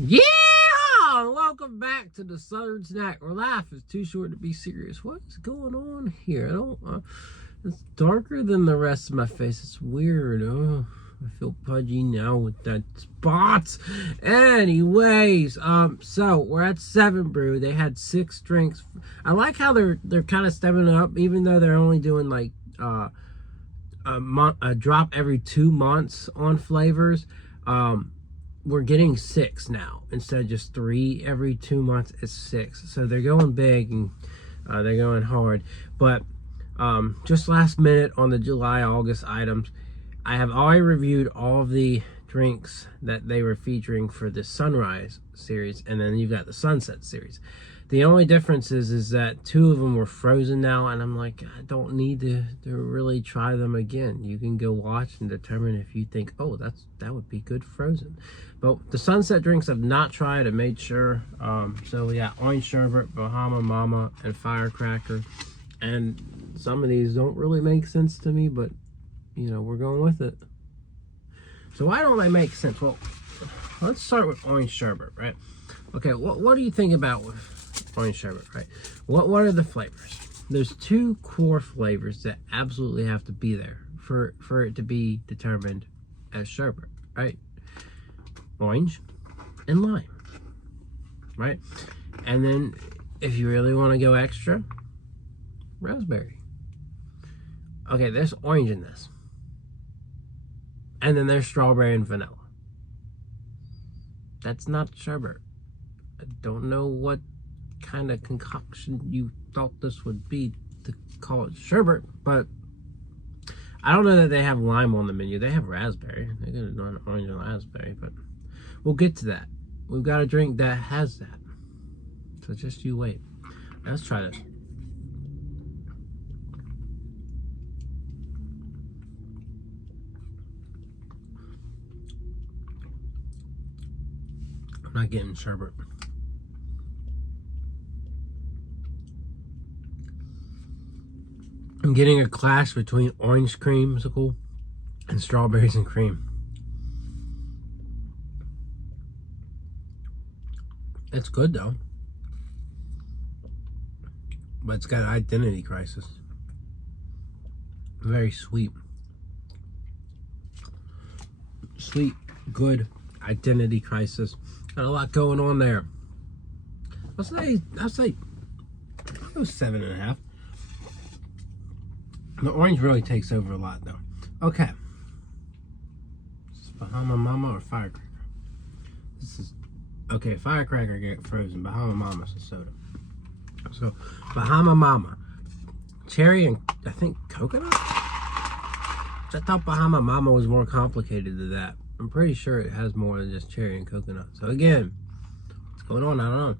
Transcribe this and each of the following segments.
Yeah! Welcome back to the Southern Snack, where life is too short to be serious. What's going on here? I don't. It's darker than the rest of my face. It's weird. Oh, I feel pudgy now with that spots. Anyways, so we're at 7 Brew. They had 6 drinks. I like how they're kind of stepping up, even though they're only doing like a drop every 2 months on flavors. We're getting 6 now instead of just 3 every 2 months. It's 6, so they're going big and they're going hard. But just last minute on the July-August items, I have already reviewed all of the drinks that they were featuring for the Sunrise series, and then you've got the Sunset series. The only difference is that 2 of them were frozen now, and I'm like, I don't need to really try them again. You can go watch and determine if you think, oh, that would be good frozen. But the Sunset drinks I've not tried. I made sure. So yeah, Orange Sherbet, Bahama Mama, and Firecracker. And some of these don't really make sense to me, but you know, we're going with it. So why don't they make sense? Well, let's start with Orange Sherbet, right? Okay, what do you think about with Orange Sherbet, right? What are the flavors? There's 2 core flavors that absolutely have to be there for it to be determined as sherbet, right? Orange and lime, right? And then if you really want to go extra, raspberry. Okay, there's orange in this. And then there's strawberry and vanilla. That's not sherbet. I don't know what kind of concoction you thought this would be to call it sherbet, but I don't know that they have lime on the menu. They have raspberry. They're gonna do an orange and raspberry, but we'll get to that. We've got a drink that has that, so just you wait. Let's try this. I'm not getting sherbet. I'm getting a clash between orange creamsicle and strawberries and cream. It's good though, but it's got an identity crisis. Very sweet, good identity crisis. Got a lot going on there. I'll say it was 7.5. The orange really takes over a lot though. Okay. Is this Bahama Mama or Firecracker? This is okay. Firecracker get frozen. Bahama Mama's a soda. So Bahama Mama, cherry and I think coconut. I thought Bahama Mama was more complicated than that. I'm pretty sure it has more than just cherry and coconut. So again, what's going on? I don't know.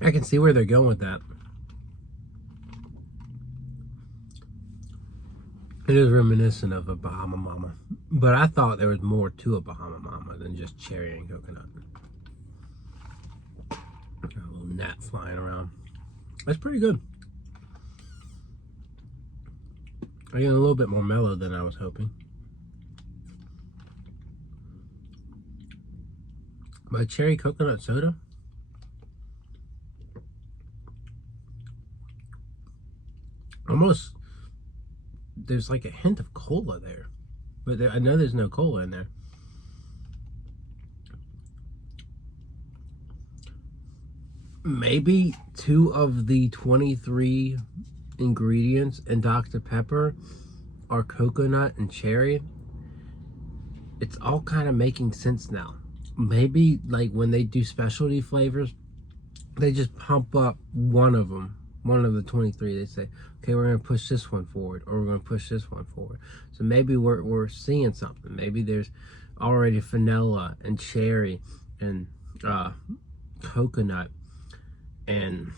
I can see where they're going with that. It is reminiscent of a Bahama Mama, but I thought there was more to a Bahama Mama than just cherry and coconut. A little gnat flying around. That's pretty good. I get a little bit more mellow than I was hoping. But cherry coconut soda? Almost, there's like a hint of cola there. But I know there's no cola in there. Maybe 2 of the 23 ingredients in Dr. Pepper are coconut and cherry. It's all kind of making sense now. Maybe like when they do specialty flavors, they just pump up one of them, one of the 23. They say, okay, we're going to push this one forward, or we're going to push this one forward. So maybe we're seeing something. Maybe there's already vanilla and cherry and coconut and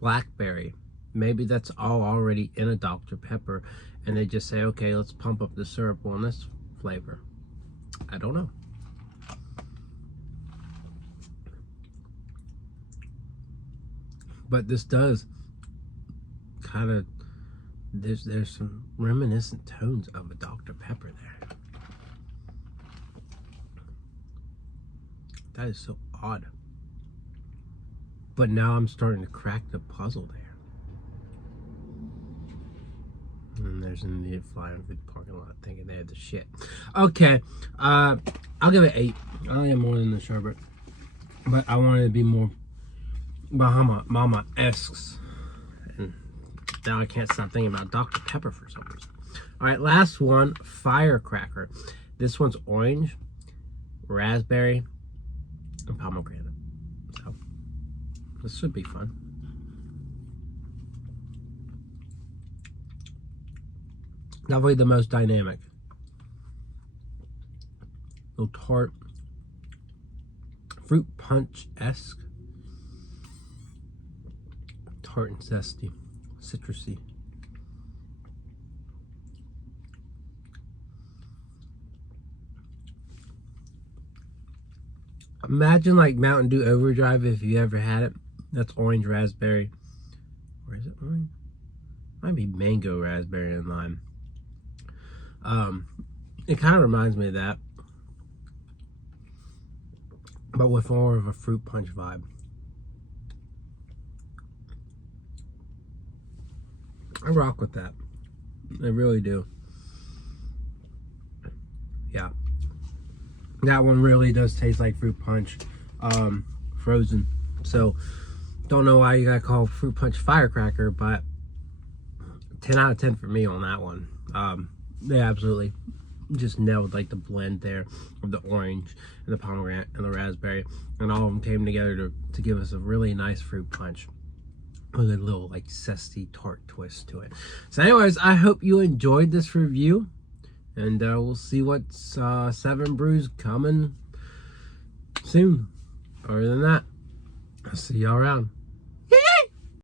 blackberry. Maybe that's all already in a Dr. Pepper, and they just say, okay, let's pump up the syrup on this flavor. I don't know. But this does kind of There's some reminiscent tones of a Dr. Pepper there. That is so odd. But now I'm starting to crack the puzzle there. And there's an idiot flying through the parking lot thinking they had the shit. Okay, I'll give it 8. I don't get more than the sherbet, but I wanted to be more Bahama Mama-esque. And now I can't stop thinking about Dr. Pepper for some reason. All right, last one, Firecracker. This one's orange, raspberry, and pomegranate. So this should be fun. Definitely the most dynamic. A little tart, fruit punch-esque, tart and zesty, citrusy. Imagine like Mountain Dew Overdrive if you ever had it. That's orange raspberry. Or is it orange? Might be mango raspberry and lime. It kind of reminds me of that, but with more of a fruit punch vibe. I rock with that. I really do. Yeah. That one really does taste like fruit punch, frozen. So, don't know why you gotta call fruit punch Firecracker, but 10 out of 10 for me on that one. They absolutely just nailed like the blend there of the orange and the pomegranate and the raspberry, and all of them came together to give us a really nice fruit punch with a little like zesty tart twist to it. So anyways, I hope you enjoyed this review, and we'll see what's 7 brews coming soon. Other than that, I'll see y'all around.